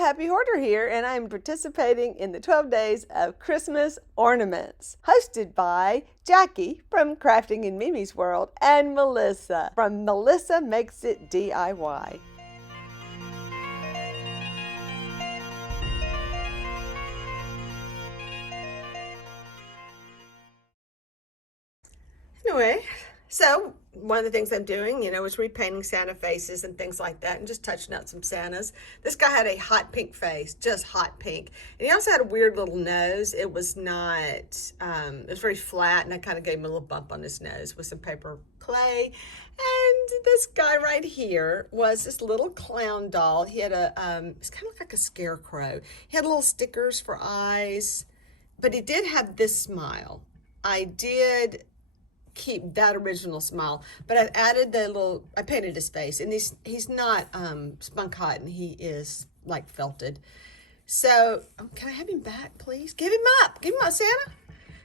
Happy Hoarder here, and I'm participating in the 12 Days of Christmas Ornaments, hosted by Jackie from Crafting in Mimi's World and Melissa from Melissa Makes It DIY. Anyway, so one of the things I'm doing, is repainting Santa faces and things like that and just touching up some Santas. This guy had a hot pink face, just hot pink. And he also had a weird little nose. It was not, it was very flat, and I kind of gave him a little bump on his nose with some paper clay. And this guy right here was this little clown doll. He had it's kind of like a scarecrow. He had little stickers for eyes, but he did have this smile. I did keep that original smile, but I've added I painted his face, and he's not spun cotton, he is like felted. So can I have him back, please? Give him up, Santa.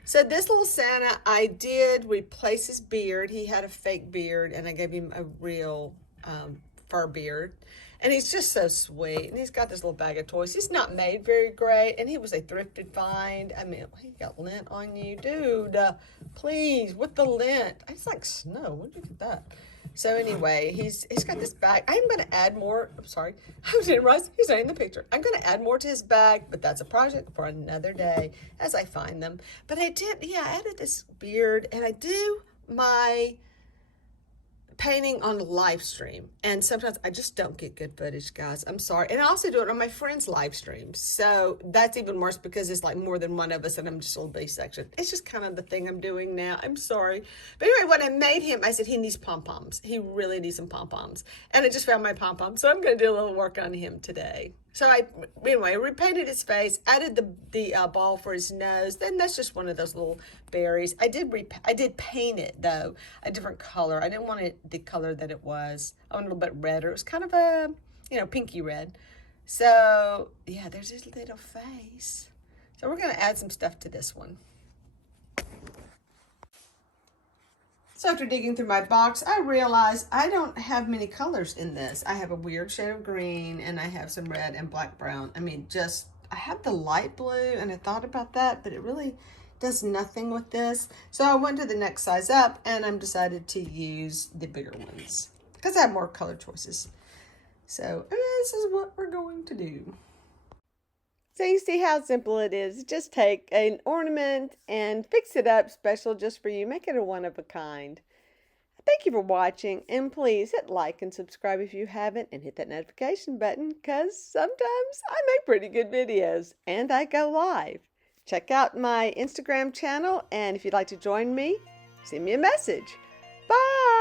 So this little Santa, I did replace his beard. He had a fake beard, and I gave him a real fur beard. And he's just so sweet. And he's got this little bag of toys. He's not made very great. And he was a thrifted find. I mean, he got lint on you. Dude, please, with the lint. It's like snow. Where'd you get that? So anyway, he's got this bag. I'm going to add more. I'm sorry. I didn't realize he's not in the picture. I'm going to add more to his bag, but that's a project for another day as I find them. But I added this beard, and I do my painting on live stream, and sometimes I just don't get good footage, guys. I'm sorry. And I also do it on my friends' live streams, so that's even worse because it's like more than one of us, and I'm just a little B section. It's just kind of the thing I'm doing now. I'm sorry. But anyway, when I made him, I said he needs pom-poms. He really needs some pom-poms, and I just found my pom-poms, so I'm going to do a little work on him today. So I repainted his face, added the ball for his nose. Then that's just one of those little berries. I did paint it though, a different color. I didn't want it the color that it was. I wanted a little bit redder. It was kind of a, pinky red. So yeah, there's his little face. So we're gonna add some stuff to this one. So after digging through my box, I realized I don't have many colors in this. I have a weird shade of green, and I have some red and black brown. I have the light blue, and I thought about that, but it really does nothing with this. So I went to the next size up, and I'm decided to use the bigger ones because I have more color choices. So this is what we're going to do. So you see how simple it is. Just take an ornament and fix it up special just for you. Make it a one of a kind. Thank you for watching, and please hit like and subscribe if you haven't, and hit that notification button because sometimes I make pretty good videos and I go live. Check out my Instagram channel, and if you'd like to join me, send me a message. Bye!